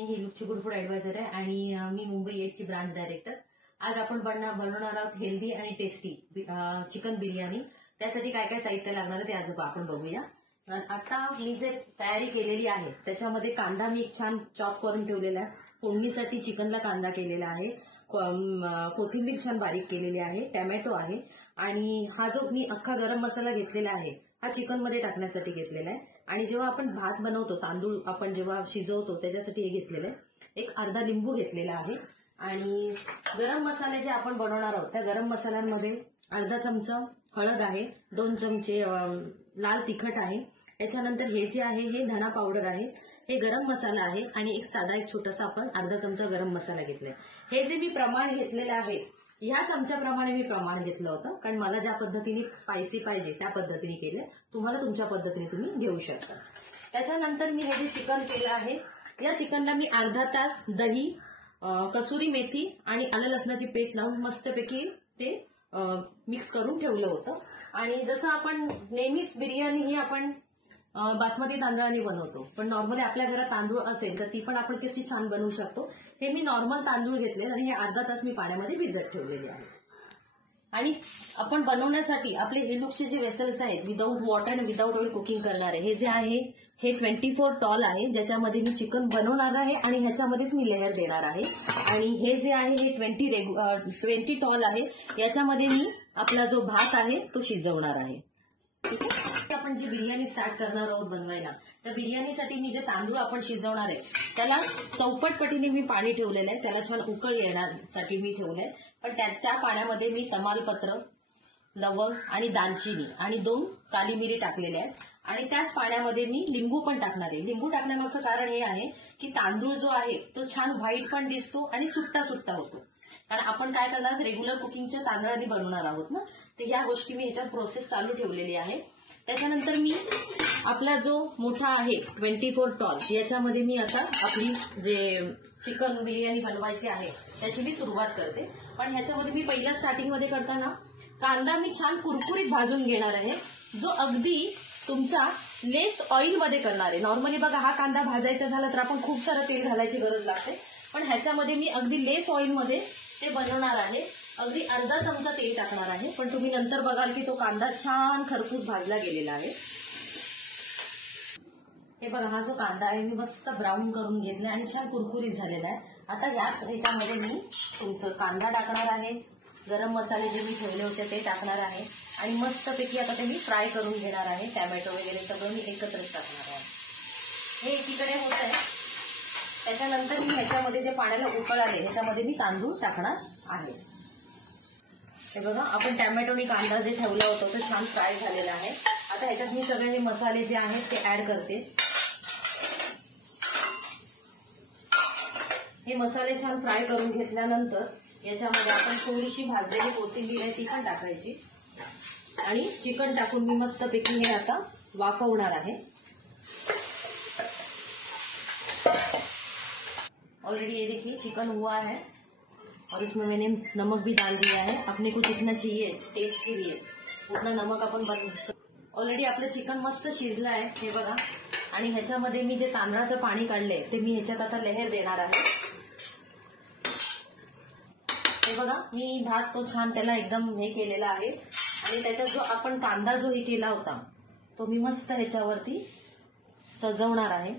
मी हिलूची good food adviser आहे आणि मी मुंबई ची ब्रांच डायरेक्टर. आज आपण बनवणार आहोत हेल्दी आणि टेस्टी चिकन बिर्याणी. त्यासाठी काय काय साहित्य लागणार आहे ते आज आपण बघूया. आता मी जे तयारी केलेली आहे त्याच्यामध्ये कांदा मी छान चॉप करून ठेवलेला आहे. फोडणीसाठी चिकनला कांदा केलेला आहे, कोथिंबीर छान बारीक केलेली आहे, टोमॅटो आहे आणि हा जो मी अख्खा गरम मसाला घेतलेला आहे हा चिकन मध्ये टाकण्यासाठी घेतलेला आहे. आणि जेव्हा आपण भात बनवतो, तांदूळ आपण जेव्हा शिजवतो त्याच्यासाठी हे घेतलेलं आहे. एक अर्धा लिंबू घेतलेला आहे आणि गरम मसाले जे आपण बनवणार आहोत त्या गरम मसाल्यांमध्ये अर्धा चमचा हळद आहे, 2 चमचे लाल तिखट आहे, त्याच्यानंतर हे जे आहे हे धणा पावडर आहे, हे गरम मसाला आहे आणि एक छोटासा आपण अर्धा चमचा गरम मसाला घेतलाय. हे जे मी प्रमाण घेतलेलं आहे ह्या चमच्याप्रमाणे मी प्रमाण घेतलं होतं, कारण मला ज्या पद्धतीने स्पायसी पाहिजे त्या पद्धतीने केलं. तुम्हाला तुमच्या पद्धतीने तुम्ही घेऊ शकता. त्याच्यानंतर मी हे जे चिकन केलं आहे या चिकनला मी अर्धा तास दही, कसुरी मेथी आणि आलं लसणाची पेस्ट लावून मस्तपैकी ते मिक्स करून ठेवलं होतं. आणि जसं आपण नेहमीच बिर्याणी ही आपण बासमती तांदळाने बनवतो, पण नॉर्मली आपल्या घरात तांदूळ असेल तर ती पण आपण कशी छान बनवू शकतो. हे मी नॉर्मल तांदूळ घेतले आणि हे अर्धा तास मी पाण्यामध्ये भिजत ठेवलेले आहे. आणि आपण बनवण्यासाठी आपले हेलूकचे जे वेसल्स आहेत विदाऊट वॉटर आणि विदाऊट ऑइल कुकिंग करणार आहे, हे जे आहे हे 24 टॉल आहे, ज्याच्यामध्ये मी चिकन बनवणार आहे आणि ह्याच्यामध्येच मी लेयर देणार आहे. आणि हे जे आहे हे 20 टॉल आहे, याच्यामध्ये मी आपला जो भात आहे तो शिजवणार आहे. ठीक आहे. आपण जी बिर्याणी स्टार्ट करणार आहोत बनवायला, त्या बिर्याणीसाठी मी जे तांदूळ आपण शिजवणार आहे त्याला चौपट पटीने मी पाणी ठेवलेलं आहे. त्याला छान उकळ येण्यासाठी मी ठेवलंय. पण त्या पाण्यामध्ये मी तमालपत्र, लवंग आणि दालचिनी आणि 2 काली मिरी टाकलेल्या आहेत. आणि त्याच पाण्यामध्ये मी लिंबू पण टाकणार आहे. लिंबू टाकण्यामागचं कारण हे आहे की तांदूळ जो आहे तो छान व्हाईट पण दिसतो आणि सुट्टा सुट्टा होतो. कारण आपण काय करणार, रेग्युलर कुकिंगच्या तांदळाने बनवणार आहोत ना, तर ह्या गोष्टी मी ह्याच्यात प्रोसेस चालू ठेवलेली आहे. त्याच्यानंतर मी आपला जो मोठा आहे 24 टॉल, याच्यामध्ये मी आता आपली जे चिकन बिर्याणी बनवायची आहे त्याची मी सुरुवात करते. पण ह्याच्यामध्ये मी पहिल्या स्टार्टिंगमध्ये करताना कांदा मी छान कुरकुरीत भाजून घेणार आहे, जो अगदी तुमचा लेस ऑइलमध्ये करणार आहे. नॉर्मली बघा हा कांदा भाजायचा झाला तर आपण खूप सारं तेल घालायची गरज लागते, पण ह्याच्यामध्ये मी अगदी लेस ऑइलमध्ये ते बनवणार आहे. अगदी अर्धा चमचा तेल टाकणार आहे, पण तुम्ही नंतर बघाल की तो कांदा छान खरपूस भाजला गेलेला आहे. हे बघा हा जो कांदा आहे मी मस्त ब्राऊन करून घेतला आणि छान कुरकुरीत झालेला आहे. आता याच ह्याच्यामध्ये मी तुमचं कांदा टाकणार आहे, गरम मसाले जे मी ठेवले होते ते टाकणार आहे आणि मस्तपैकी आता ते मी फ्राय करून घेणार आहे. टोमॅटो वगैरे सगळं मी एकत्रच टाकणार आहे. हे एकीकडे होत आहे. त्याच्यानंतर मी ह्याच्यामध्ये जे पाण्याला उकळ आले ह्याच्यामध्ये मी तांदूळ टाकणार आहे. हे बघा आपण टोमॅटो आणि कांदा जे ठेवलं होतं ते छान फ्राय झालेलं आहे. आता ह्याच्यात मी सगळे हे मसाले जे आहेत ते ऍड करते. हे मसाले छान फ्राय करून घेतल्यानंतर याच्यामध्ये आपण थोडीशी भाजलेली कोथिंबीर आहे ती पण टाकायची आणि चिकन टाकून मी मस्तपैकी हे आता वाफवणार आहे. ऑलरेडी ये देखिए चिकन हुआ है और इसमें मैंने नमक भी डाल दिया है. अपने को जितना चाहिए टेस्ट के लिए उतना नमक आपण ऑलरेडी आपलं चिकन मस्त शिजलं आहे. हे बघा. आणि ह्याच्यामध्ये मी जे तांदळाचं पाणी काढलंय ते मी ह्याच्यात आता लेयर देणार आहे. हे बघा मी भात तो छान त्याला एकदम हे केलेला आहे आणि त्याच्यात जो आपण कांदा जो हे केला होता तो मी मस्त ह्याच्यावरती सजवणार आहे.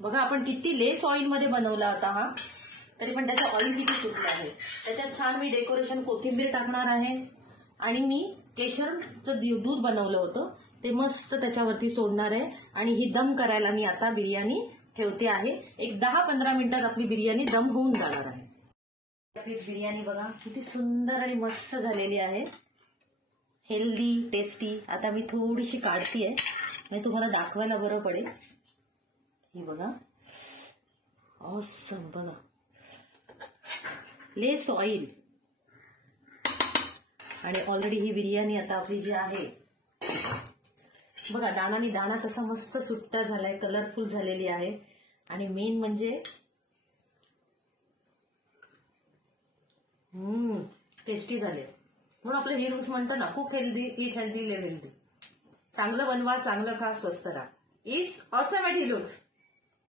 बघा आपण किती लेस ऑइल मध्ये बनवला होता हा, तरी पण त्याचं ऑइल किती सुटलं आहे. त्याच्यात छान मी डेकोरेशन कोथिंबीर टाकणार आहे आणि मी केशरचं दूध बनवलं होतं ते मस्त त्याच्यावरती सोडणार आहे. आणि ही दम करायला मी आता बिर्याणी ठेवते आहे. एक 10-15 मिनिटात आपली बिर्याणी दम होऊन जाणार आहे. आपली बिर्याणी बघा किती सुंदर आणि मस्त झालेली आहे, हेल्दी टेस्टी. आता मी थोडीशी काढतीये म्हणजे तुम्हाला दाखवायला बरं पडेल. ही बघा ऑसम. बघा लेस ऑइल आणि ऑलरेडी ही बिर्याणी आता आपली जी आहे बघा दाणानी दाणा कसा मस्त सुट्टा झालाय, कलरफुल झालेली आहे. आणि मेन म्हणजे टेस्टी झाले. म्हणून आपलं हिरूज म्हणतो ना, cook healthy, eat healthy, live healthy. चांगलं बनवा, चांगलं खा, स्वस्त राहा. Is awesome at हिरूज.